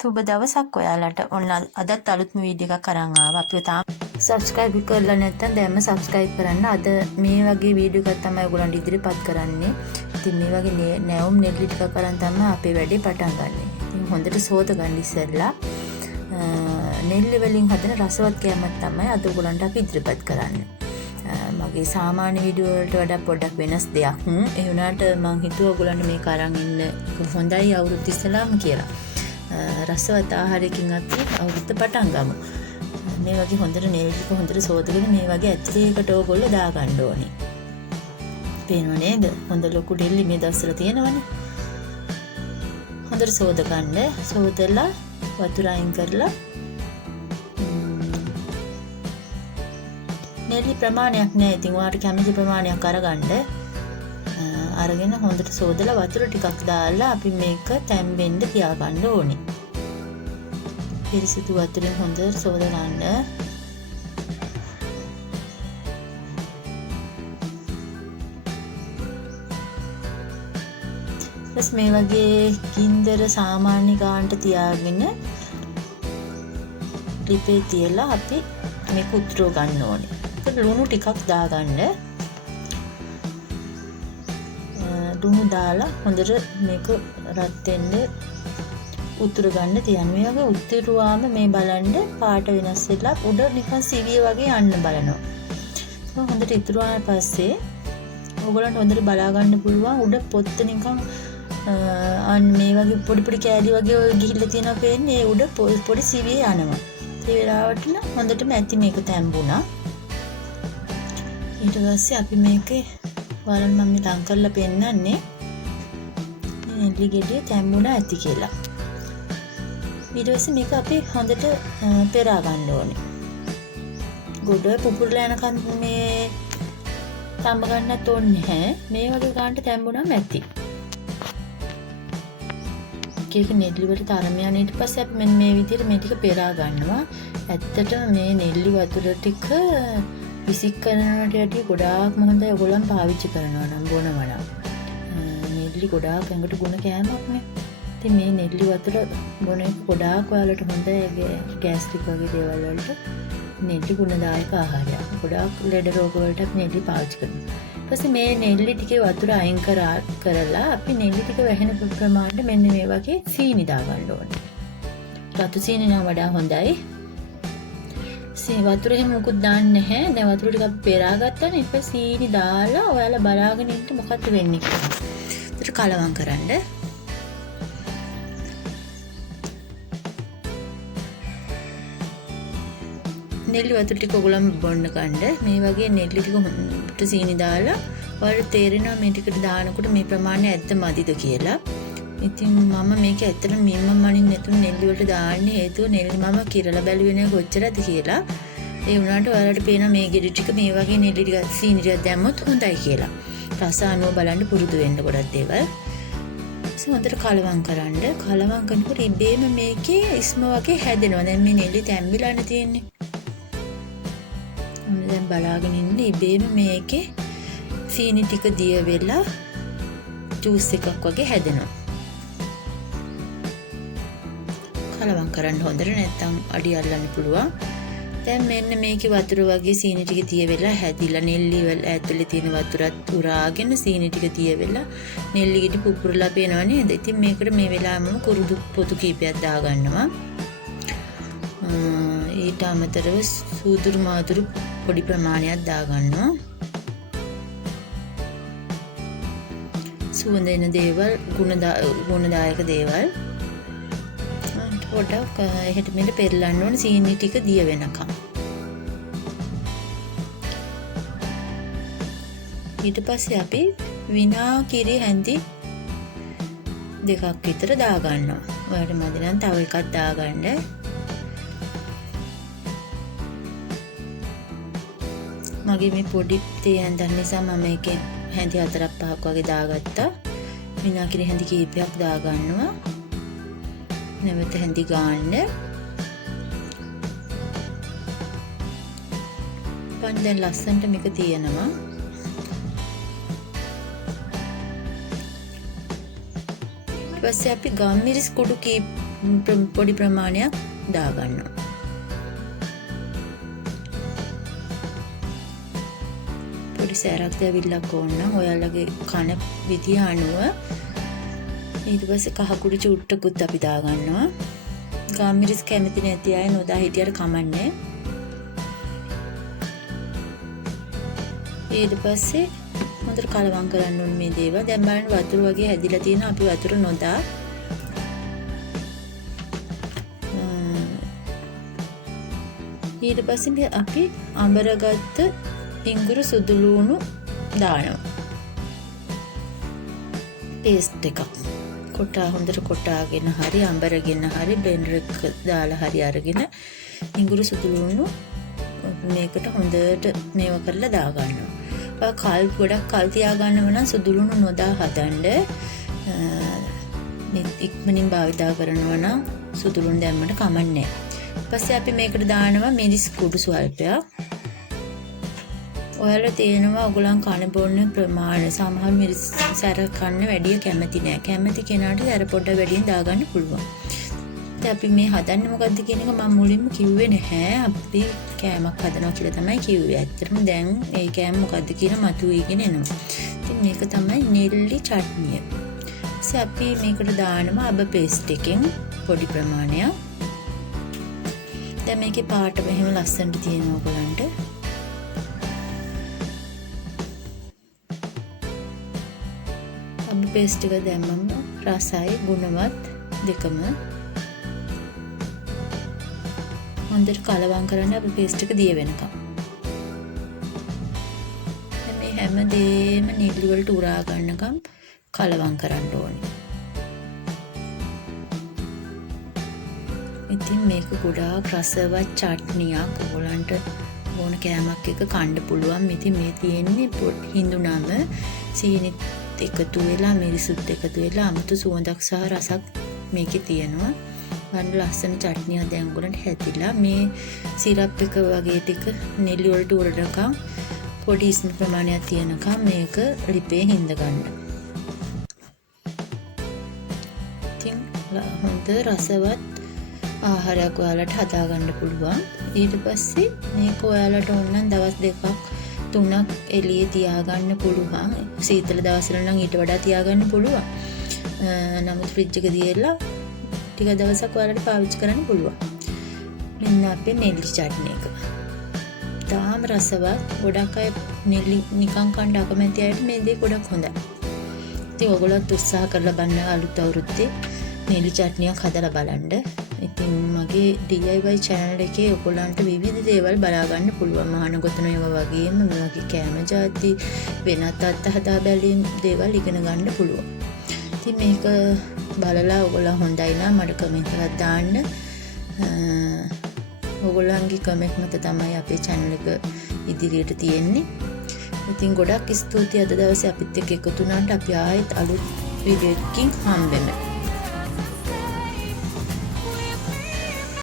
සුබ දවසක් ඔයාලට. ඔන්න අදත් අලුත්ම වීඩියෝ එකක් අරන් ආවා. අපිව තාම subscribe කරලා නැත්නම් දැන්ම subscribe කරන්න. අද මේ වගේ වීඩියෝ එකක් තමයි ඔයගොල්ලන්ට ඉදිරිපත් කරන්නේ. ඉතින් මේ වගේ නැවුම් නෙල්ලි ටිකක් අරන් තමයි අපේ වැඩේ පටන් ගන්නෙ. ඉතින් හොඳට සෝත ගන්න ඉස්සෙල්ලා නෙල්ලි වලින් හදන රසවත් කෑමක් තමයි අද ඔයගොල්ලන්ට අපි ඉදිරිපත් කරන්නේ. මගේ සාමාන්‍ය වීඩියෝ වලට වඩා පොඩ්ඩක් වෙනස් දෙයක්. ඒ වුණාට මම හිතුවා ඔයගොල්ලන්ට මේක අරන් ඉන්න හොඳයි අවුරුදු ඉස්සෙල්ලාම කියලා. රසවත් ආහාරයකින් අපි අවුරුද්ද පටන් ගමු. මේ වගේ හොඳට නෙල්ලි ටික හොඳට සෝදගෙන මේ වගේ ඇත්තටයකට ඕගොල්ලෝ දා ගන්න ඕනේ. පේනව නේද? හොඳ ලොකු නෙල්ලි මේ දවස්වල තියෙනවනේ. හොඳට සෝද ගන්න. සෝදලා වතුර අයින් කරලා නෙල්ලි ප්‍රමාණයක් නෑ. ඉතින් ඔයාලට කැමති ප්‍රමාණයක් අරගන්න. අරගෙන හොඳට සෝදලා වතුර ටිකක් දාලා අපි මේක තැම්බෙන්න තියාගන්න ඕනේ. පිරිසිදු වතුරෙන් හොඳට සෝදගන්න. ඊට මේ වගේ ගින්දර සාමාන්‍ය ගානට තියාගෙන ලිපේ තියලා අපි මේක උතුරව ගන්න ඕනේ. ඒක ලුණු ටිකක් දාගන්න. ලුණු දාලා හොඳට මේක රත් වෙන්න උතුර ගන්න තියන්න. මේ වගේ උතුරුවාම මේ බලන්න පාට වෙනස් වෙලා උඩ නිකන් සිවිය වගේ යන්න බලනවා. හොඳට ඉතුරුවාන් පස්සේ ඕගොල්ලන්ට හොඳට බලා ගන්න පුළුවන් උඩ පොත්ත නිකන් මේ වගේ පොඩි පොඩි කෑලි වගේ ගිහිල්ලා තියෙනවා පේන්නේ. උඩ පොඩි සිවිය යනවා. ඒ වෙලාවට නම් හොඳටම ඇති මේක තැම්බුණා. ඊට පස්සේ අපි මේකේ ඔයාලට මම ලං කරලා පෙන්නන්නේ නෙල්ලි ගෙඩිය තැම්බුණා ඇති කියලා. ඊට පස්සේ මේක අපි හොඳට පෙරා ගන්න ඕනේ. ගොඩ පුපුරලා යනකන් මේ තම්බ ගන්නත් ඕනේ නැහැ. මේ වගේ ගන්නට තැම්බුණාම ඇති. කේක නෙල්ලි වලට තරම යන ඊට පස්සේ අපි මෙන්න මේ විදිහට මේ ටික පෙරා ගන්නවා. ඇත්තටම මේ නෙල්ලි වතුර ටික විසික් කරනවට යටි ගොඩාක්ම හොඳයි ඔයගොල්ලන් පාවිච්චි කරනවා නම් බොනවා නම්. නෙල්ලි ගොඩාක් ඇඟට ගුණ කෑමක්නේ. ඉතින් මේ නෙල්ලි වතුර බොන එක ගොඩාක් ඔයාලට හොඳයි. ගෑස්ට්‍රික් වගේ දේවල් වලට නෙල්ලි ගුණදායක ආහාරයක්. ගොඩාක් ලෙඩ රෝග වලට නෙල්ලි පාවිච්චි කරනවා. ඊට පස්සේ මේ නෙල්ලි ටිකේ වතුර අයින් කරලා අපි නෙල්ලි ටික වැහෙන ප්‍රමාණයට මෙන්න මේ වගේ සීනි දා ගන්න ඕනේ. රතු සීනි නම් වඩා හොඳයි. වතුර එහෙම මොකුත් දාන්නේ නැහැ. දැන් වතුර ටික අපි පෙරා ගත්තා නේ. ඊට පස්සේ සීනි දාලා ඔයාලා බලාගෙන ඉන්න මොකක්ද වෙන්නේ කියලා. ඒකට කලවම් කරන්න. නෙල්ලි වතුර ටික ඔයගොල්ලන් බොන්න ගන්න. මේ වගේ නෙල්ලි ටික හොඳට සීනි දාලා ඔයාලට තේරෙනවා මේ ටිකට දානකොට මේ ප්‍රමාණය ඇත්ත මදිද කියලා. ඉතින් මම මේක ඇත්තටම මිම්ම මනින් නැතුව නෙල්ලි වලට දාන්නේ හේතුව නෙල්ලි මම කිරලා බැලුවේ නෑ කොච්චරද කියලා. ඒ වුණාට ඔයාලට පේනවා මේ ගෙඩි ටික මේ වගේ නෙල්ලි ටික සීනි ටිකක් දැම්මොත් හොඳයි කියලා. රස අනුව බලන්න පුරුදු වෙන්න ගොඩක් දේවල්. ඉතින් හොඳට කලවම් කරන්න. කලවම් කරනකොට ඉබේම මේකේ ඉස්ම වගේ හැදෙනවා. දැන් මේ නෙල්ලි තැම්බිලානේ තියෙන්නේ. දැන් බලාගෙන ඉන්න ඉබේම මේකේ සීනි ටික දිය වෙලා ජූස් එකක් වගේ හැදෙනවා. කලවම් කරන්න හොඳට නැත්නම් අඩි අල්ලන්න පුළුවන්. දැන් මෙන්න මේකේ වතුර වගේ සීනි ටික තිය වෙලා හැදිලා නෙල්ලි වල ඇතුලේ තියෙන වතුරත් උරාගෙන සීනි ටික තිය වෙලා නෙල්ලි ගෙඩි පුපුරලා පේනවා නේද? ඉතින් මේකට මේ වෙලාවෙම කුරුදු පොතු කීපයක් දාගන්නවා. ඊට අමතරව සූදුරු මාදුරු පොඩි ප්‍රමාණයක් දාගන්නවා. සුවඳ එන දේවල් ගුණදායක දේවල් පොඩ්ඩක් එහෙට මෙහෙට පෙරලන්න ඕනේ සීනි ටික දිය වෙනකම්. ඊට පස්සේ අපි විනාකිරි හැඳි දෙකක් විතර දාගන්නවා. ඔයාලට මදි නම් තව එකක් දාගන්න. මගේ මේ පොඩි තේ හැඳන් නිසා මම මේකෙන් හැඳි 4-5ක් වගේ දාගත්තා. විනාකිරි හැඳි කීපයක් දාගන්නවා. නැවත හැඳි ගන්න. දැන් ලස්සනට මේක තියෙනවා. ඊට පස්සේ අපි ගම්මිරිස් කුඩු පොඩි ප්‍රමාණයක් දාගන්නවා. පොඩි සැරක් දැවිල්ලක් ඕන නම් ඔයාලගේ කන විදිය අනුව. ඊට පස්සේ කහ කුඩු චුට්ටකුත් අපි දාගන්නවා. ගාමිරිස් කැමති නැති අය නොදා හිටියට කමන්නේ. ඊට පස්සේ හොඳට කලවම් කරන්න ඕනේ මේ දේවල්. දැන් බලන්න වතුර වගේ හැදිලා තියෙනවා. අපි වතුර නොදා ඊට පස්සේ අපි අඹරගත්ත ඉඟුරු සුදු ලුණු දානවා. පේස්ට් එකක් හොඳට කොටාගෙන හරි අඹරගෙන හරි බ්ලෙන්ඩර් එක දාලා හරි අරගෙන ඉඟුරු සුදු ලුණු මේකට හොඳට මේව කරලා දා ගන්නවා. ගොඩක් කල් තියාගන්නව නම් සුදු ලුණු නොදා හදන්න. ඉක්මනින් භාවිතා කරනවා නම් සුදු ලුණු දැම්මට කමන්නේ. ඊපස්සේ අපි මේකට දානවා මිරිස් කුඩු ස්වල්පයක්. ඔයාලා තේනවා ඔයගොල්ලන් කන බොන්න ප්‍රමාණය. සමහර මිරිස් සැර කන්න වැඩි කැමති නෑ. කැමති කෙනාට සැර පොඩ්ඩක් වැඩියෙන් දාගන්න පුළුවන්. ඉතින් අපි මේ හදන්නේ මොකද්ද කියන එක මම මුලින්ම කිව්වේ නැහැ. අපි කෑමක් හදනවා කියලා තමයි කිව්වේ. ඇත්තටම දැන් ඒ කෑම මොකද්ද කියලා මතුවේගෙන එනවා. ඉතින් මේක තමයි නෙල්ලි චට්නිය. ඉතින් අපි මේකට දානවා අබ පේස්ට් එකෙන් පොඩි ප්‍රමාණයක්. දැන් මේකේ පාට මෙහෙම ලස්සනට තියෙනවා ඔයගලන්ට. අබ පේස්ට් එක දැම්මම රසයි ගුණවත් දෙකම හොඳට කලවම් කරන්න අබ පේස්ට් එක දිය වෙනකම්. මේ හැමදේම නෙල්ලි වලට උරා ගන්නකම් කලවම් කරන්න ඕනේ. ඉතින් මේක ගොඩාක් රසවත් චට්නියක්. ඔයගලන්ට ඕන කෑමක් එක කන්න පුළුවන්. ඉතින් මේ තියෙන්නේ හිඳුනම සීනි එකතු වෙලා මිරිසුත් එකතු වෙලා අමුතු සුවඳක් සහ රසක් මේකේ තියෙනවා. බලන්න ලස්සන චට්නියක් දැන් ඔයගලන්ට හැදිලා මේ සිරප් එක වගේ ටික නෙල්ලි වලට උරනකම් පොඩි ඉස්ම ප්‍රමාණයක් තියෙනකම් මේක ලිපේ හිඳ ගන්න. ඉතින් හොඳ රසවත් ආහාරයක් ඔයාලට හදාගන්න පුළුවන්. ඊට පස්සේ මේක ඔයාලට ඕන නම් දවස් දෙකක් තුනක් එළියේ තියාගන්න පුළුවන්. සීතල දවස්වල නම් ඊට වඩා තියාගන්න පුළුවන්. නමුත් ෆ්‍රිජ් එක තියලා ටික දවසක් ඔයාලට පාවිච්චි කරන්න පුළුවන්. මෙන්න අපේ නෙල්ලි චට්නි එක. තාම රසවත්. ගොඩක් අය නෙල්ලි නිකන් කන්න අකමැති අයට මේ දේ ගොඩක් හොඳයි. ඉතින් ඔයගොල්ලොත් උත්සාහ කරලා බලන්න අලුත් අවුරුද්දේ නෙල්ලි චට්නියක් හදලා බලන්න. ඉතින් මගේ DIY channel එකේ ඔයගොල්ලන්ට විවිධ දේවල් බලා ගන්න පුළුවන්. මහාන ගොතන ඒවා වගේම මේ වගේ කෑම ಜಾති වෙනත් අත්හදා බැලීම් දේවල් ඉගෙන ගන්න පුළුවන්. ඉතින් මේක බලලා ඔයගොල්ලෝ හොඳයි නම් මට කමෙන්ට් එකක් දාන්න. ඔයගොල්ලන්ගේ කමෙන්ට් මත තමයි අපේ channel එක ඉදිරියට තියෙන්නේ. ඉතින් ගොඩක් ස්තුතියි අද දවසේ අපිත් එක්ක එකතු වුණාට. අපි ආයෙත් අලුත් වීඩියෝ එකකින් හම්බෙමු.